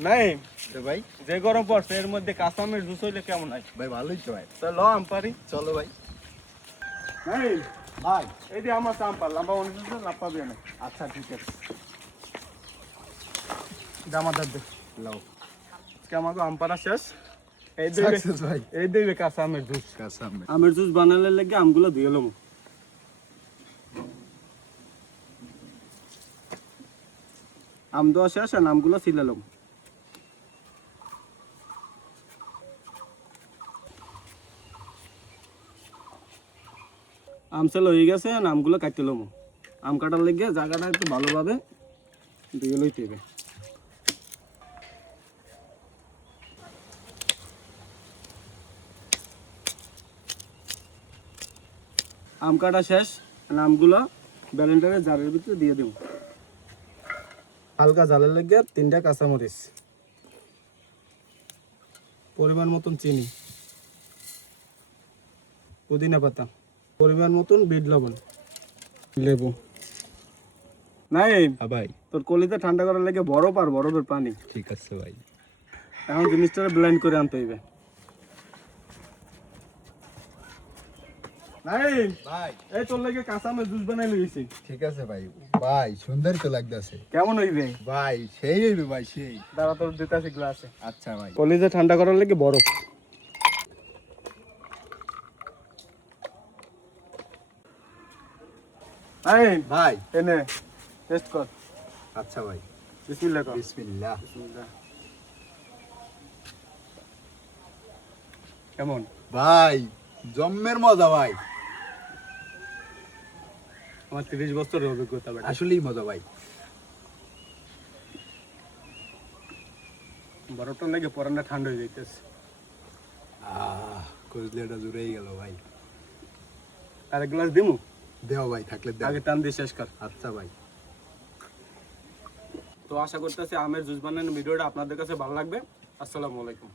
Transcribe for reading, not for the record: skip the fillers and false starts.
নাই ভাই যে গরম পড়ছে এর মধ্যে কাঁচা আমের জুস হইলে কেমন হয়? ভাই ভালোই তো ভাই। চলো আম পারি। চলো ভাই। নাই ভাই এই যে আমার আম পারলাম লম্বা অনুযায়ী লাভ পাবি না। আচ্ছা ঠিক আছে। দামাদার দে লাও আজকে আমাকে আম পাড়া শেষ। এই সাকসেস ভাই। এই দেবে কাঁচা আমের জুস। কাঁচা আম। আমের জুস বানালে লাগে আমগুলো ধুয়ে লম। আম দেওয়া শেষ আর আমগুলো ছিলালাম। আম সেল হয়ে গেছে আমগুলো কাটতে লম। আম কাটার লেগে জায়গাটা একটু ভালোভাবে ধুয়ে লইতে হবে। আম কাটা শেষ আমগুলো ব্যালেন্ডারে জারের ভিতরে দিয়ে দেব। হালকা জালের লেগে 3টা কাঁচামরিচ, পরিমাণ মতন চিনি, পুদিনা পাতা, পরিমাণ মতন বিট লবণ, লেবু। নাই ভাই তোর কলিতে ঠান্ডা করার লেগে বরফ আর বরফের পানি। ঠিক আছে ভাই। এখন জিনিসটা ব্লেন্ড করে আনতে হইবে। নাই ভাই এই তোর লেগে কাঁচা আমের জুস বানাই লইছি। ঠিক আছে ভাই। ভাই সুন্দর তো লাগতেছে কেমন হইবে? ভাই। সেই হইবে ভাই সেই। দাঁড়া তোর দিতাছি গ্লাসে। আচ্ছা ভাই। কলিতে ঠান্ডা করার লেগে বরফ। এই ভাই এনে টেস্ট কর। আচ্ছা ভাই। বিসমিল্লাহ কর। বিসমিল্লাহ। বিসমিল্লাহ। কেমন? ভাই জম্মের মজা ভাই। আমার 30 বছরের অভিজ্ঞতা বেটা। আসলেই মজা ভাই। বরফটার লেগে পরানটা ঠান্ডা হয়ে যাইতেছে। কজলেটা জুড়েই গেল ভাই। আর এক গ্লাস দিমু? দেও ভাই থাকলে দেও। আগে টান দিয়ে শেষ কর। আচ্ছা ভাই। তো আশা করতেছি আমের জুস বানানোর ভিডিওটা আপনাদের কাছে ভালো লাগবে। আসসালামু আলাইকুম।